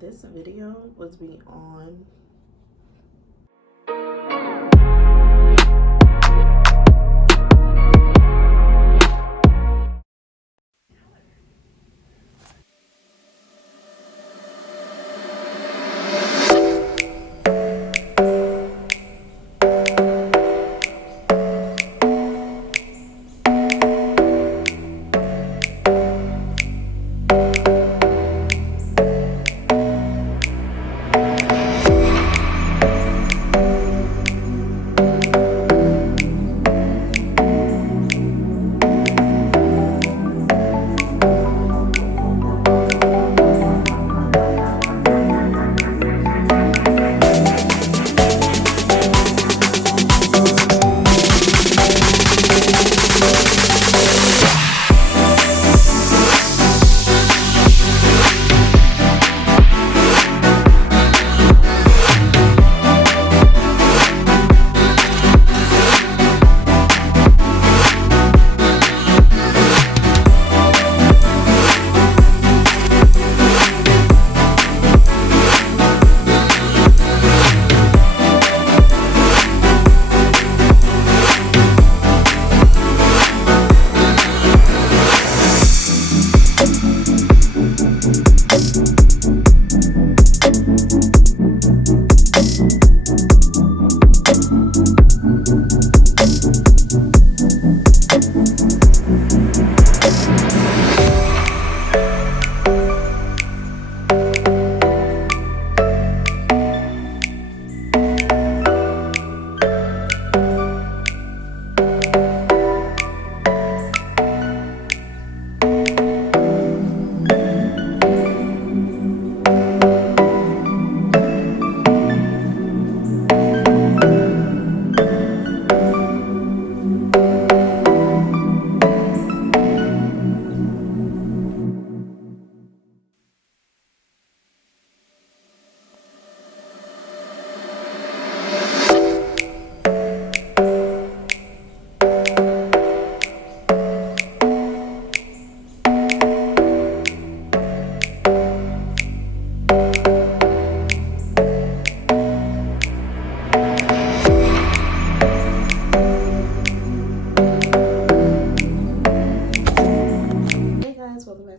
This video was me on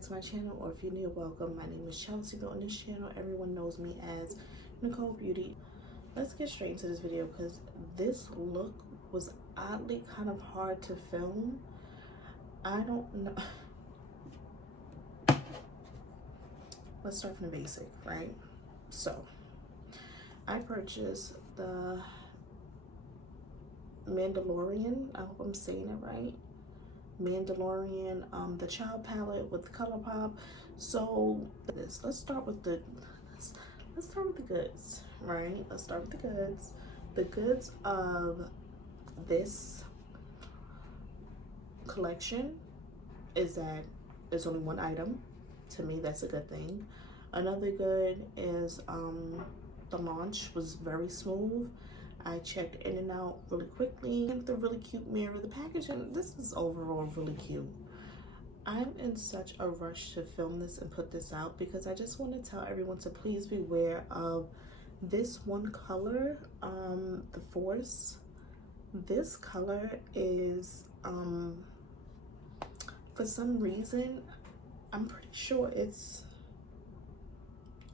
to my channel, or if you're new, welcome. My name is Chelsea, but on this channel everyone knows me as Nicole Beauty. Let's get straight into this video because this look was oddly kind of hard to film. I don't know. Let's start from the basic, right? So I purchased the Mandalorian, I hope I'm saying it right, Mandalorian, the child palette with Colourpop. So let's start with the goods, right? Let's start with the goods. The goods of this collection is that there's only one item. To me, that's a good thing. Another good is the launch was very smooth. I checked in and out really quickly. The really cute mirror, the packaging, this is overall really cute. I'm in such a rush to film this and put this out because I just want to tell everyone to please beware of this one color, the Force. This color is, for some reason, I'm pretty sure it's,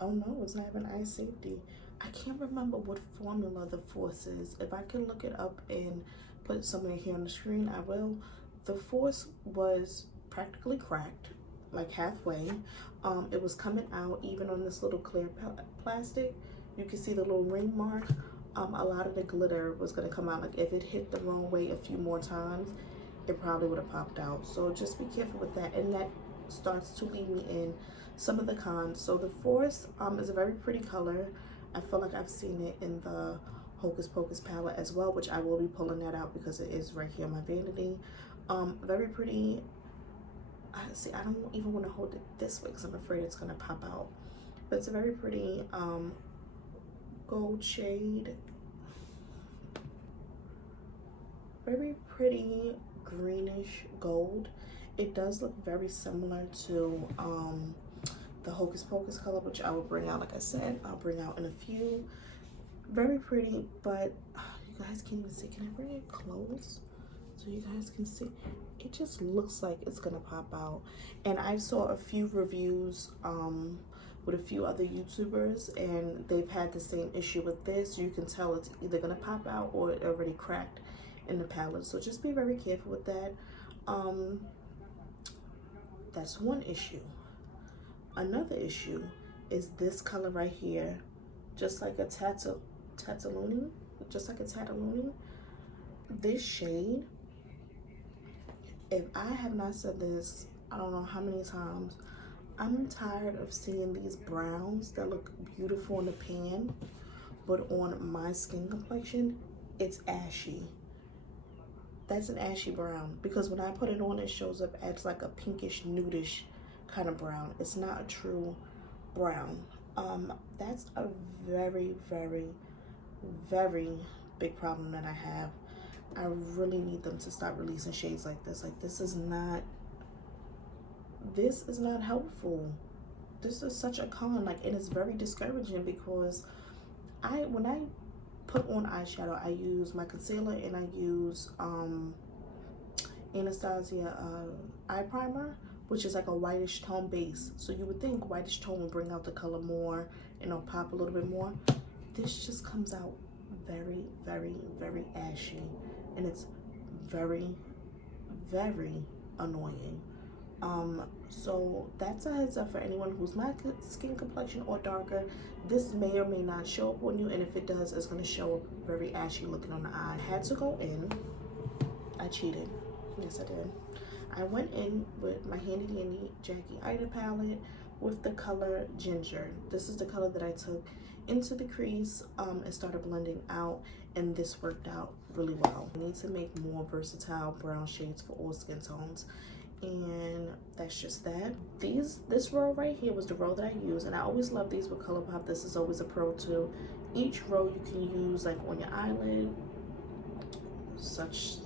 oh no, it's not even eye safety. I can't remember what formula the Force is. If I can look it up and put something here on the screen, I will. The Force was practically cracked, like halfway. It was coming out even on this little clear plastic. You can see the little ring mark. A lot of the glitter was gonna come out. Like if it hit the wrong way a few more times, it probably would have popped out. So just be careful with that. And that starts to lead me in some of the cons. So the Force is a very pretty color. I feel like I've seen it in the Hocus Pocus palette as well, which I will be pulling that out because it is right here on my vanity. Very pretty. See, I don't even want to hold it this way because I'm afraid it's going to pop out. But it's a very pretty gold shade. Very pretty greenish gold. It does look very similar to the Hocus Pocus color, which I will bring out, like I said, I'll bring out in a few. Very pretty, but you guys can't even see. Can I bring it close so you guys can see? It just looks like it's gonna pop out. And I saw a few reviews with a few other YouTubers, and they've had the same issue with this. You can tell it's either gonna pop out or it already cracked in the palette. So just be very careful with that. That's one issue. Another issue is this color right here, just like a Tattoo-loonie, this shade, if I have not said this, I don't know how many times, I'm tired of seeing these browns that look beautiful in the pan, but on my skin complexion, it's ashy. That's an ashy brown, because when I put it on, it shows up as like a pinkish, nudish kind of brown. It's not a true brown. That's a very, very, very big problem that I have. I really need them to stop releasing shades like this. Like, this is not helpful. This is such a con, like, and it's very discouraging, because when I put on eyeshadow, I use my concealer and I use Anastasia eye primer, which is like a whitish tone base. So you would think whitish tone would bring out the color more and it'll pop a little bit more. This just comes out very, very, very ashy, and it's very, very annoying. So that's a heads up for anyone who's my skin complexion or darker. This may or may not show up on you, and if it does, it's going to show up very ashy looking on the eye. I had to go in. I cheated. Yes, I did. I went in with my handy dandy Jackie Ida palette with the color Ginger. This is the color that I took into the crease and started blending out, and this worked out really well. I need to make more versatile brown shades for all skin tones, and that's just that. This row right here was the row that I used, and I always love these with Colourpop. This is always a pro too. Each row you can use like on your eyelid. Such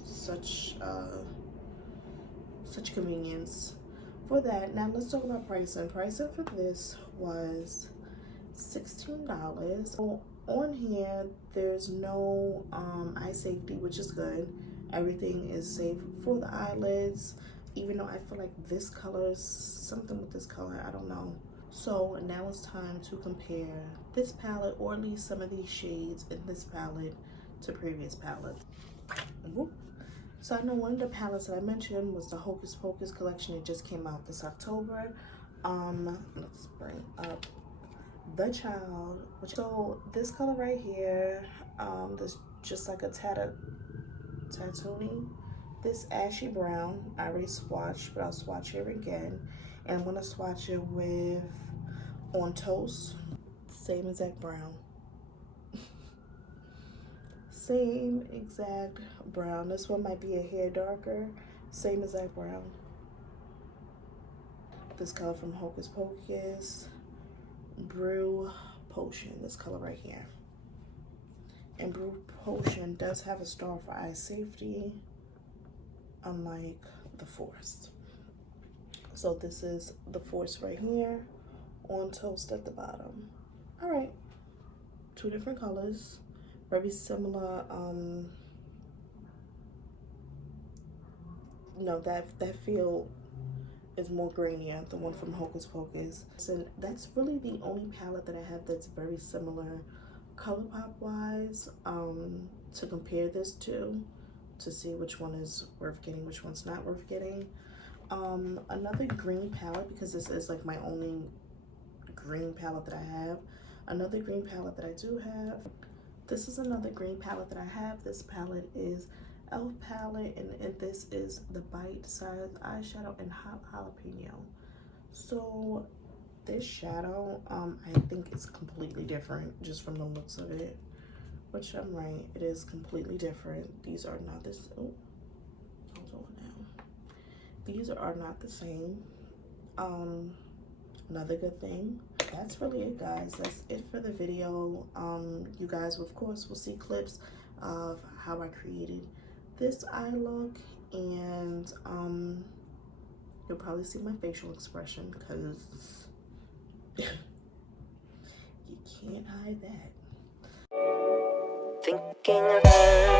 convenience for that. Now let's talk about pricing. Pricing for this was $16. So on here there's no eye safety, which is good. Everything is safe for the eyelids, even though I feel like this color is something with this color, I don't know. So now it's time to compare this palette, or at least some of these shades in this palette, to previous palettes. Whoop. So I know one of the palettes that I mentioned was the Hocus Pocus collection. It just came out this October. Let's bring up The Child. So this color right here, this just like a tattooing. This ashy brown, I already swatched, but I'll swatch it again. And I'm gonna swatch it with On Toast, same exact brown. Same exact brown. This one might be a hair darker. Same exact brown. This color from Hocus Pocus, Brew Potion, this color right here. And Brew Potion does have a star for eye safety, unlike the Forest. So this is the Forest right here, On Toast at the bottom. All right, two different colors. Very similar. No, that feel is more grainier, the one from Hocus Pocus. So that's really the only palette that I have that's very similar Colourpop wise, to compare this to see which one is worth getting, which one's not worth getting. Another green palette, because this is like my only green palette that I have. Another green palette that I do have. This is another green palette that I have. This palette is e.l.f. palette, and this is the Bite Size eyeshadow in Hot Jalapeno. So this shadow, I think it's completely different just from the looks of it, which I'm right, it is completely different. These are not this. Oh, hold on now. These are not the same. Another good thing. That's really it, guys. That's it for the video. You guys, of course, will see clips of how I created this eye look, and you'll probably see my facial expression, because You can't hide that. Thinking of her.